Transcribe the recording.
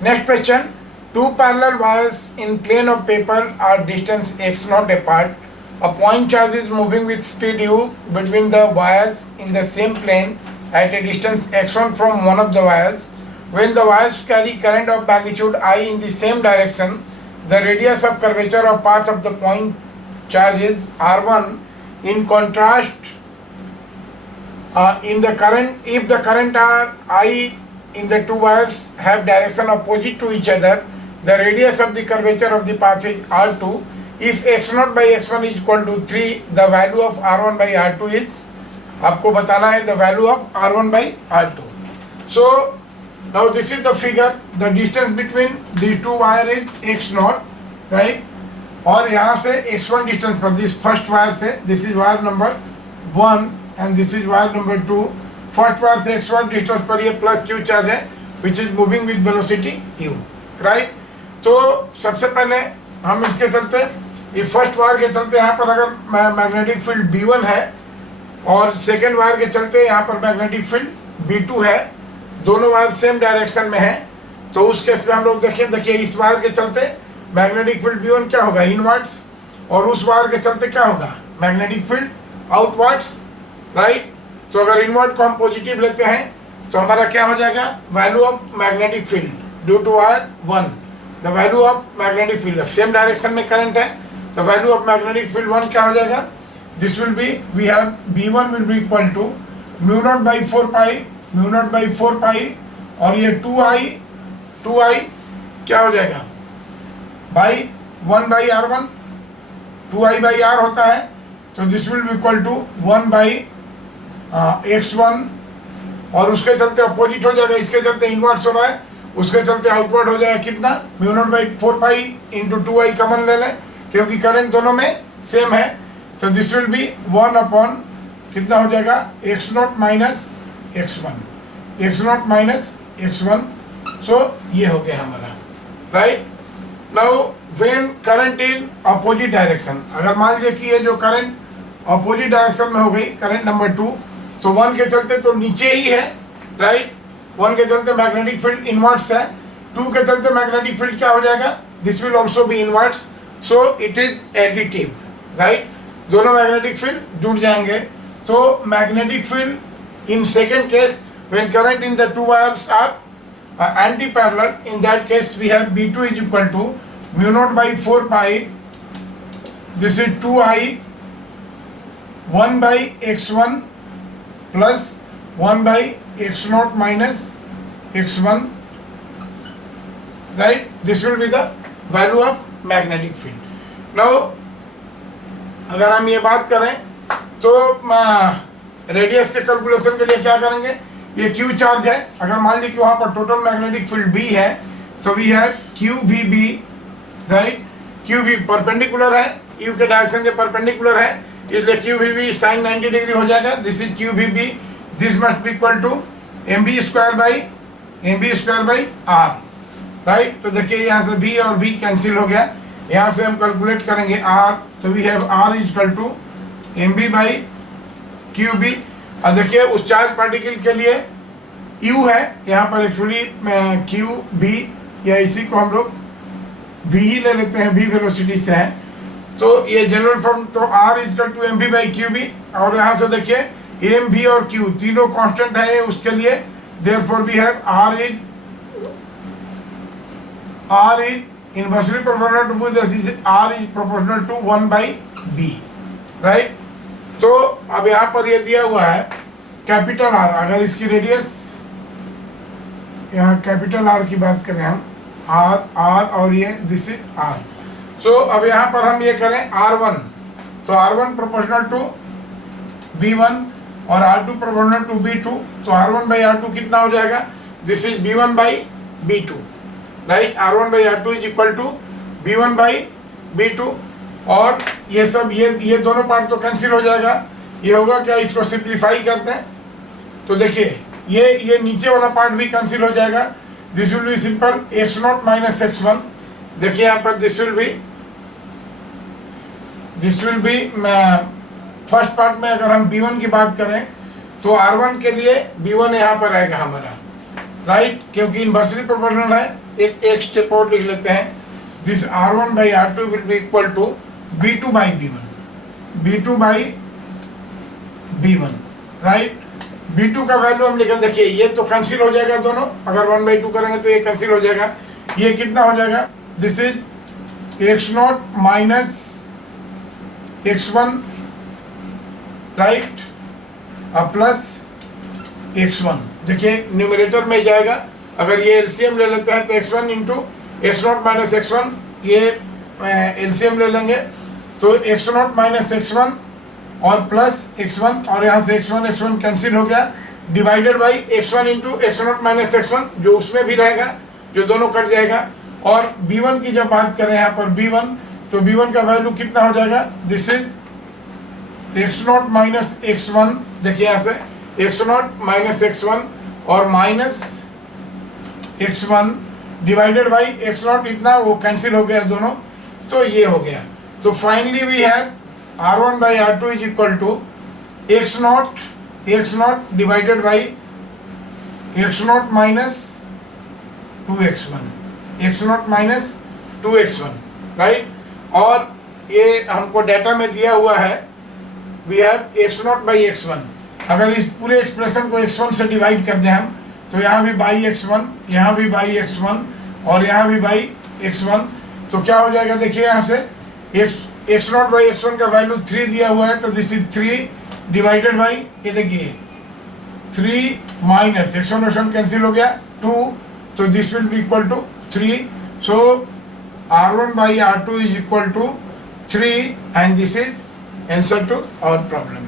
Next question. Two parallel wires in plane of paper are distance x naught apart. A point charge is moving with speed u between the wires in the same plane at a distance x1 from one of the wires. When the wires carry current of magnitude I in the same direction, the radius of curvature of path of the point charge is r1. In contrast, in the current, if the current are I in the two wires have direction opposite to each other, the radius of the curvature of the path is r2. If x0 by x1 is equal to 3, the value of r1 by r2 is, आपको बताना है the value of r1 by r2. So now this is the figure. The distance between these two wires is x0, right? और यहाँ से x1 distance पर this first wire से, this is wire number 1 and this is wire number 2. First wire से x1 distance पर ये plus q charge है which is moving with velocity u, right. तो सबसे पहले हम इसके चलते, ये फर्स्ट वायर के चलते यहाँ पर अगर मैग्नेटिक फील्ड B1 है और सेकेंड वायर के चलते यहाँ पर मैग्नेटिक फील्ड B2 है, दोनों वायर सेम डायरेक्शन में है, तो उस केस में हम लोग देखिए इस वायर के चलते मैग्नेटिक फील्ड B1 क्या होगा, इनवर्ड्स, और उस वायर के चलते क्या होगा, मैग्नेटिक फील्ड आउटवर्ड्स, राइट. तो अगर इनवर्ट को हम पॉजिटिव लेते हैं तो हमारा क्या हो जाएगा, value of magnetic field due to wire 1, the value of magnetic field same direction में करंट है, तो वैल्यू ऑफ मैग्नेटिक फील्ड 1 क्या हो जाएगा, this will be, we have B1 will be equal to mu naught by 4 pi और ये 2i क्या हो जाएगा by 1 by r1, 2i by r होता है, तो this will be equal to 1 by x1 और उसके चलते अपोजिट हो जाएगा, इसके चलते इनवर्स हो रहा है, उसके चलते आउटवर्ड हो जाएगा कितना, mu naught by 4 pi into 2i common ले लें क्योंकि करंट दोनों में सेम है, तो दिस विल बी 1 अपॉन कितना हो जाएगा, x0 माइनस x1, सो ये हो गया हमारा, right. Now when current in opposite direction, अगर मान लीजिए कि ये जो करंट अपोजिट डायरेक्शन में हो गई, करंट नंबर 2, तो 1 के चलते तो नीचे ही है, राइट. 1 के चलते मैग्नेटिक फील्ड इनवर्ट्स है, 2 के चलते मैग्नेटिक फील्ड क्या हो जाएगा, this will also be inverts, so it is additive, right. दोनों मैग्नेटिक फील्ड जुड़ जाएंगे, तो magnetic field in second case when current in the two wires are anti parallel, in that case we have B2 is equal to mu naught by 4 pi, this is 2i 1 by x1 plus 1 by x0 minus x1, right. This will be the value of magnetic field. Now अगर हम ये बात करें तो radius के calculation के लिए क्या करेंगे, ये q चार्ज है, अगर मान लीजिए कि वहाँ पर टोटल मैग्नेटिक फील्ड B है तो भी है QVB, राइट. QV परपेंडिकुलर है, U के डायरेक्शन के परपेंडिकुलर है, इसलिए QVB साइन 90 डिग्री हो जाएगा, this is QVB, this must be equal to MB square by R, right. तो देखिए यहाँ से V और V कैंसिल हो गया, यहाँ से हम कैलकुलेट करेंगे R, तो we have R is equal to MB by QB. और देखिए उस चार्ज पार्टिकल के लिए U है, यहाँ पर एक्चुअली QB या इसी को हम लोग V ही ले लेते हैं, V वेलोसिटी से है, तो ये जनरल फॉर्म, तो R is equal to MB by QB, और यहाँ से देखिए M, V और Q तीनों कांस्टेंट है उसके लिए, therefore we have R is inversely proportional to R is proportional to 1 by B, right. तो अब यहाँ पर ये दिया हुआ है कैपिटल R, अगर इसकी रेडियस, यहाँ कैपिटल R की बात करें हम, R और ये दिस इज R. सो अब यहाँ पर हम ये करें R1, तो R1 प्रोपोर्शनल टू B1 और R2 प्रोपोर्शनल टू B2, तो R1 बाई R2 कितना हो जाएगा, this is B1 by B2, right. R1 by R2 is equal to B1 by B2, और ये सब ये दोनों पार्ट तो कैंसिल हो जाएगा, ये होगा क्या, इसको सिंप्लीफाई करते हैं तो देखिए ये नीचे वाला पार्ट भी कैंसिल हो जाएगा, this will B simple x0 minus x1. देखिए यहाँ पर this will B first part में अगर हम B1 की बात करें तो R1 के लिए B1 यहाँ पर आएगा हमारा, राइट, क्योंकि इन्वर्सली प्रोपोर्शनल है। एक स्टेप और लिख लेते हैं, this R1 by R2 will be equal to V2 by B1, B2 by B1, right. B2 का वैल्यू हम लिखें, देखिए ये तो कैंसिल हो जाएगा दोनों, अगर 1/2 करेंगे तो ये कैंसिल हो जाएगा। ये कितना हो जाएगा, this is x0 minus x1, right, plus x1। देखिए न्यूमरेटर में जाएगा, अगर ये एलसीएम ले लेते हैं तो x1 into x0 minus x1, ये एलसीएम ले लेंगे तो x0 माइनस x1 और प्लस x1, और यहाँ से x1 कैंसिल हो गया, divided by x1 into x0 minus x1, जो उसमें भी रहेगा, जो दोनों कट जाएगा। और b1 की जब बात करें यहाँ पर b1, तो b1 का वैल्यू कितना हो जाएगा, this is x0 minus x1, देखिए यहाँ से x0 माइनस x1 और minus x1 divided by x0, इतना वो कैंसिल हो गया दोनों, तो ये हो गया। तो finally we have R1 by R2 is equal to x0 divided by x0 minus 2x1, x0 minus 2x1, right. और ये हमको डाटा में दिया हुआ है, we have x0 by x1। अगर इस पूरे एक्सप्रेशन को x1 से डिवाइड कर दें हम, तो यहाँ भी बाई x1, यहाँ भी बाई x1 और यहाँ भी बाई x1, तो क्या हो जाएगा, देखिए यहाँ से x0 बाई x1 का वैल्यू 3 दिया हुआ है, तो दिस इज 3 डिवाइडेड बाई, ये देखिए 3 माइनस x1 कैंसिल हो गया 2, तो this will be equal to 3। So R1 by R2 is equal to 3 and this is answer to our problem.